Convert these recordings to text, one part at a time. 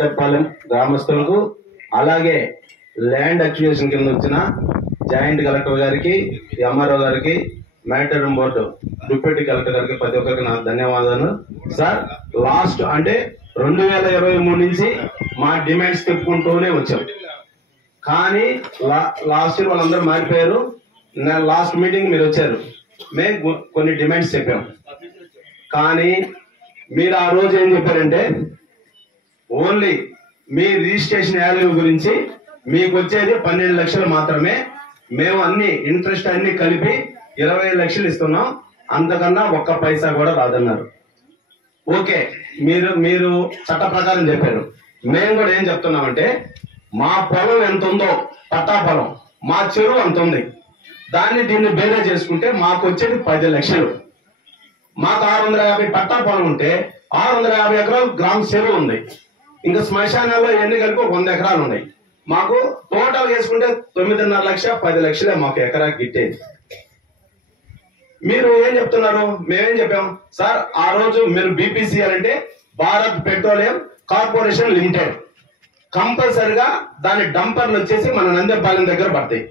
తాడపాలెం గ్రామస్తులకు అలాగే land acquisition కింద వచ్చిన జాయింట్ కలెక్టర్ గారికి, ఎంఆర్ఓ గారికి, మానిటరింగ్ బోర్డు డిప్యూటీ కలెక్టర్ గారికి ప్రతి ఒక్కరికి నా ధన్యవాదాలు. సార్ లాస్ట్ అంటే 2023 నుంచి మా డిమాండ్స్ చెప్పుకుంటూనే వచ్చాం. కానీ లాస్ట్ ఇయర్ వాళ్ళందరూ మారిపోయారు. లాస్ట్ మీటింగ్ మీరు వచ్చారు, మేము కొన్ని డిమాండ్స్ చెప్పాం. కానీ మీరు ఆ రోజు ఏం చెప్పారంటే ఓన్లీ మీ రిజిస్ట్రేషన్ వాల్యూ గురించి మీకు వచ్చేది 12 లక్షలు మాత్రమే, మేము అన్ని ఇంట్రెస్ట్ అన్ని కలిపి 20 లక్షలు ఇస్తున్నాం, అంతకన్నా ఒక్క పైసా కూడా రాదన్నారు. ఓకే, మీరు చట్ట ప్రకారం చెప్పారు. మేము కూడా ఏం చెప్తున్నామంటే మా పొలం ఎంత ఉందో పట్టా పొలం, మా చెరువు అంత ఉంది, దీన్ని బేరే చేసుకుంటే మాకు వచ్చేది 10 లక్షలు. మాకు 650 పట్టా పొలం ఉంటే 650 ఎకరాలు గ్రామ చెరువు ఉంది. ఇంకా శ్మశానాల్లో ఎన్ని కలిపి 100 ఎకరాలు ఉన్నాయి. మాకు టోటల్ వేసుకుంటే 9.5 లక్ష 10 లక్షలే మాకు ఎకరాకి గిట్టేది. మీరు ఏం చెప్తున్నారు? మేమేం చెప్పాం సార్, ఆ రోజు మీరు బీపీసీఎల్ అంటే భారత్ పెట్రోలియం కార్పొరేషన్ లిమిటెడ్, కంపల్సరిగా దాని డంపర్లు వచ్చేసి మన నందేపాలెం దగ్గర పడతాయి.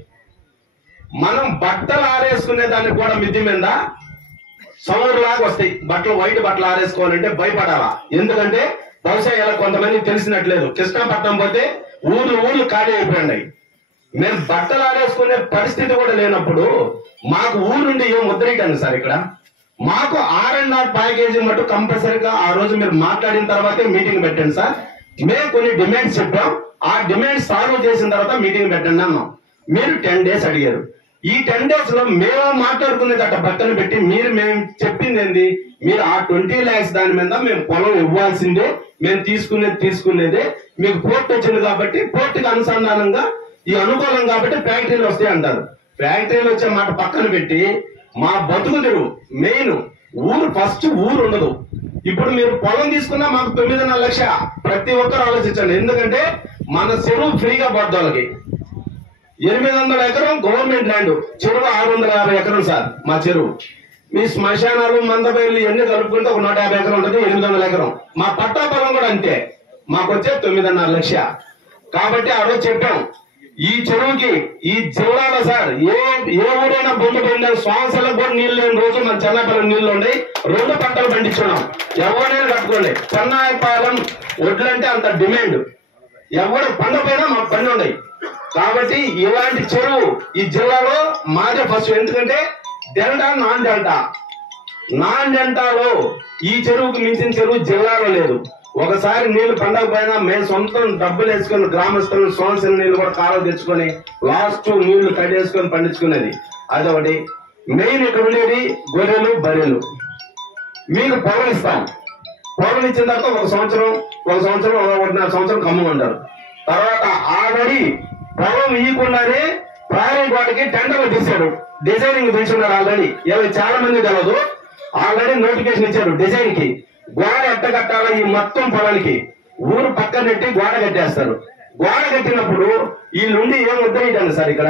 మనం బట్టలు ఆరేసుకునే దానికి కూడా మిద్ది మీద సౌరులాగా వస్తాయి. వైట్ బట్టలు ఆరేసుకోవాలంటే భయపడాలా, ఎందుకంటే బహుశా ఇలా కొంతమంది తెలిసినట్లేదు, కృష్ణాపట్నం పోతే ఊర్లు ఖాళీ అయిపోయినాయి. మేము బట్టలు ఆరేసుకునే పరిస్థితి కూడా లేనప్పుడు మాకు ఊరు నుండి ఏం ముద్రేయటండి సార్. ఇక్కడ మాకు R&R ప్యాకేజీ మటు కంపల్సరీగా ఆ రోజు మీరు మాట్లాడిన తర్వాతే మీటింగ్ పెట్టండి సార్. మేము కొన్ని డిమాండ్స్ చెప్పాం, ఆ డిమాండ్ సాల్వ్ చేసిన తర్వాత మీటింగ్ పెట్టండి అన్నాం. మీరు 10 డేస్ అడిగారు. ఈ 10 డేస్ లో మేము మాట్లాడుకునేది అట్ట పక్కన పెట్టి మేము చెప్పింది ఏంది, మీరు ఆ 20 lakhs దాని మీద మేము పొలం ఇవ్వాల్సిందే, మేము తీసుకునేదే. మీకు పోర్ట్ వచ్చింది కాబట్టి పోర్టుకి అనుసంధానంగా ఈ అనుకూలం కాబట్టి ఫ్యాక్టరీలు వస్తాయి అంటారు. ఫ్యాక్టరీలు వచ్చే మాట పక్కన పెట్టి మా బతుకు తెరువు మెయిన్ ఊరు, ఫస్ట్ ఊరు ఉండదు. ఇప్పుడు మీరు పొలం తీసుకున్నా మాకు 9.5 లక్ష. ప్రతి ఒక్కరు ఆలోచించండి, ఎందుకంటే మన చెరువు ఫ్రీగా పడ్డ వాళ్ళకి 800 ఎకరం గవర్నమెంట్ ల్యాండ్, చెరువు 650 ఎకరం సార్ మా చెరువు. మీ శ్మశానాలు మందబయలు ఎన్ని కలుపుకుంటే ఒక 150 ఎకరం ఉంటుంది, 800 ఎకరం. మా పట్టా పొలం కూడా అంతే, మాకు వచ్చే 9.5 లక్ష. కాబట్టి ఆ రోజు చెప్పాం, ఈ చెరువుకి ఈ జిల్లాలో సార్ ఏ ఊరైనా బొమ్మ పోయిందని శ్వాసలకు కూడా నీళ్లు లేని రోజు మన చెన్నాపాలెం నీళ్లు ఉన్నాయి. 2 పంటలు పండించున్నాం, ఎవరైనా కట్టుకోండి. చెన్నాపాలెం వడ్లంటే అంత డిమాండ్, ఎవరు పండపోయినా మాకు పండి ఉన్నాయి. కాబట్టి ఇలాంటి చెరువు ఈ జిల్లాలో మాదే ఫస్ట్. ఎందుకంటే డెల్టా నాన్ డెల్టాలో ఈ చెరువుకు మించిన చెరువు జిల్లాలో లేదు. ఒకసారి నీళ్లు పండకపోయినా మేము సొంతం డబ్బులు వేసుకుని గ్రామస్తులు సోన్సిన నీళ్లు కూడా కాలువ తెచ్చుకొని లాస్ట్ నీళ్లు కట్టేసుకొని పండించుకునేది. అదొకటి. మెయిన్ ఇక్కడ ఉండేది గొర్రెలు బర్రెలు. మీకు పొలం ఇస్తాం, పొలం ఇచ్చిన తర్వాత ఒక సంవత్సరం 1.5 సంవత్సరం కమ్ముగా ఉంటారు. తర్వాత ఆల్రెడీ పొలం ఇవ్వకుండానే ప్రాజెక్ట్ వాటికి టెండర్లు తీశాడు, డిజైనింగ్ పిలుచున్నారు. ఆల్రెడీ చాలా మంది తెలదు, ఆల్రెడీ నోటిఫికేషన్ ఇచ్చారు డిజైన్ కి. గోడ ఎట్ట కట్టాలో ఈ మొత్తం పొలానికి ఊరు పక్కన పెట్టి గోడ కట్టేస్తారు. గోడ కట్టినప్పుడు వీళ్ళుండి ఏం వద్దనేటండి సార్, ఇక్కడ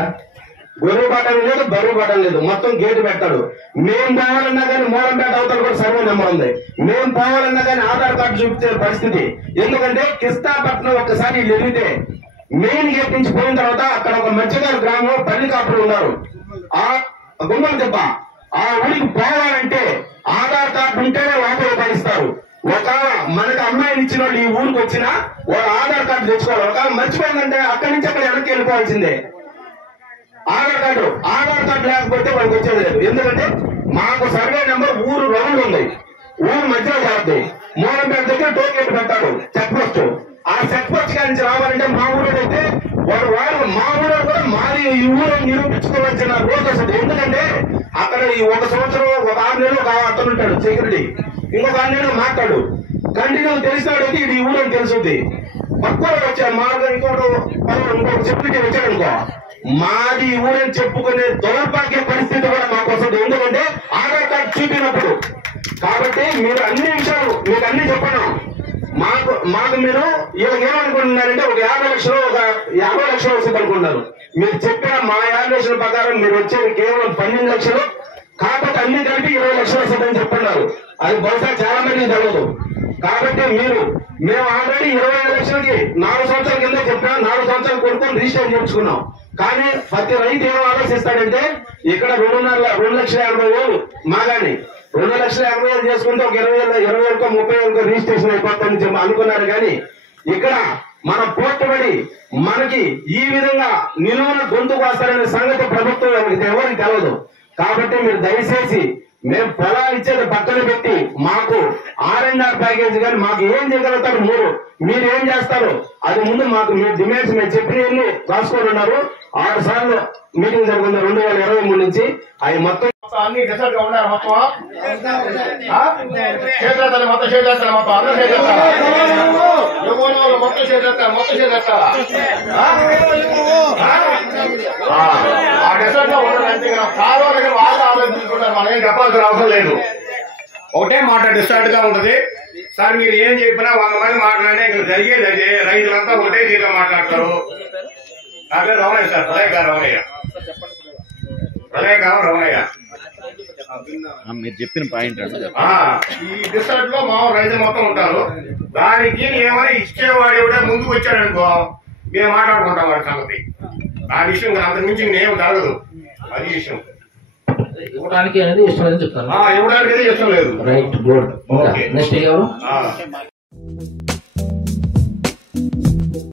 గొర్రె బాటం లేదు, బరువు బాటం లేదు, మొత్తం గేటు పెడతాడు. మేము పోవాలన్నా కానీ మోరంపేట అవతల కూడా సర్వే నెంబర్ ఉంది, మేము పోవాలన్నా కానీ ఆధార్ కార్డు చూపించే పరిస్థితి. ఎందుకంటే కృష్ణాపట్నం ఒక్కసారి వీళ్ళు వెళ్తే మెయిన్ గేట్ నుంచి పోయిన తర్వాత అక్కడ ఒక మధ్యగారు గ్రామం పల్లి కాపులు ఉన్నారు, ఆ గుమ్మల దెబ్బ. ఆ ఊరికి పోవాలంటే ఆధార్ కార్డు ఉంటేనే లోపల పడిస్తారు. ఒకవేళ మనకు అమ్మాయిని ఇచ్చిన వాళ్ళు ఈ ఊరికి వచ్చినా వాళ్ళు ఆధార్ కార్డు తెచ్చుకోవాలి. ఒకవేళ మర్చిపోయిందంటే అక్కడి నుంచి అక్కడ వెనక్కి వెళ్ళిపోవాల్సిందే. ఆధార్ కార్డు లేకపోతే వాళ్ళకి వచ్చేది లేదు. ఎందుకంటే మాకు సర్వే నెంబర్ ఊరు రౌండ్ ఉంది, ఊరు మధ్యలో చేస్తుంది. మోరంపేట దగ్గర టోల్ గేట్ పెడతాడు, చెక్ పోస్ట్. ఆ చెక్ పోస్ట్ కాడి నుంచి రావాలంటే మా ఊరు అయితే మా ఊరు కూడా మాది ఈ ఊరు నిరూపించుకోవాల్సిన రోజు వస్తుంది. ఎందుకంటే అక్కడ ఈ 1 సంవత్సరం 6 నెలలు ఒక అతను ఉంటాడు సెక్యూరిటీ, ఇంకొక 6 నెలలు మాట్లాడు కంటిన్యూ తెలిసినాడైతే ఇది ఈ ఊరు అని తెలుసుద్ది. పక్కన వచ్చాడు మార్గం ఇంకొక సెక్యూరిటీ వచ్చాడు అనుకో, మాది ఈ ఊరని చెప్పుకునే దౌర్భాగ్య పరిస్థితి కూడా మాకు వస్తుంది. ఎందుకంటే ఆధార్ కార్డు చూపినప్పుడు. కాబట్టి మీరు అన్ని విషయాలు మీకు అన్ని చెప్పను. మాకు మీరు ఏమనుకుంటున్నారంటే ఒక 50 లక్షలు వస్తుంది అనుకుంటున్నారు. మీరు చెప్పిన మా యాల్యుయేషన్ ప్రకారం మీరు వచ్చేది కేవలం 12 లక్షలు, కాకపోతే అన్ని కలిపి 20 లక్షలు వస్తుందని చెప్తున్నారు. అది బహుశా చాలా మంది తెలియదు. కాబట్టి మేము ఆల్రెడీ 25 లక్షలకి 4 సంవత్సరాల కింద చెప్పాం. 4 సంవత్సరాలు కొనుక్కొని రిజిస్టర్ చేయించుకున్నాం. కానీ ప్రతి రైతు ఏం ఆలోచిస్తాడంటే ఇక్కడ 2,80,000 మాగాని 2,80,000 చేసుకుంటే ఒక 20,000 30,000 రిజిస్ట్రేషన్ అయిపోతుందని చెప్పి అనుకున్నారు. కానీ ఇక్కడ మన పోట్టుబడి మనకి ఈ విధంగా నిలువున గొంతుకు వస్తారనే సంగతి ప్రభుత్వం ఎవరికి తెలియదు. కాబట్టి మీరు దయచేసి మేము పొలాలు ఇచ్చేది పక్కన పెట్టి మాకు R&R ప్యాకేజ్ కానీ మాకు ఏం చేయగలుగుతారు మీరు ఏం చేస్తారు అది ముందు మాకు మీ డిమాండ్స్ మేము చెప్పినవన్నీ రాసుకొని ఉన్నారు. 6 సార్లు మీటింగ్ జరుగుతుంది 2023 నుంచి. అవి మొత్తం అన్ని డిసైడ్ గా ఉన్నారు. మొత్తం చేస్తారు మొత్తం చేస్తారు మొత్తం అందరూ చేస్తారు మొత్తం చేస్తారు ఆ డిసైడ్ లో ఉండాలంటే కాలువ దగ్గర వాళ్ళు ఆలోచించుకుంటారు. మనం ఏం చెప్పాల్సిన అవసరం లేదు. ఒకటే మాట డిసైడ్ గా ఉంటది. సార్ మీరు ఏం చెప్పినా 100 మంది మాట్లాడినా ఇక్కడ జరిగేది అదే. రైతులంతా ఒకటే తీరుగా మాట్లాడతారు. నా పేరు రమణయ్య సార్, రమణయ్య. మీరు చెప్పిన పాయింట్ ఈ డిసైడ్ లో మా రైతులు మొత్తం ఉంటారు. దానికి ఏమైనా ఇచ్చేవాడు ఎవడే ముందుకు వచ్చాడనుకో మేము మాట్లాడుకుంటాం వాడి సంగతి. ఆ విషయం అంతకు మించి ఏం జరగదు. అది విషయం. ఇవ్వడానికి అనేది ఇష్టం లేదని చెప్తాను. ఇవ్వడానికి ఇష్టం లేదు. Right, good. నెక్స్ట్ ఎవరు?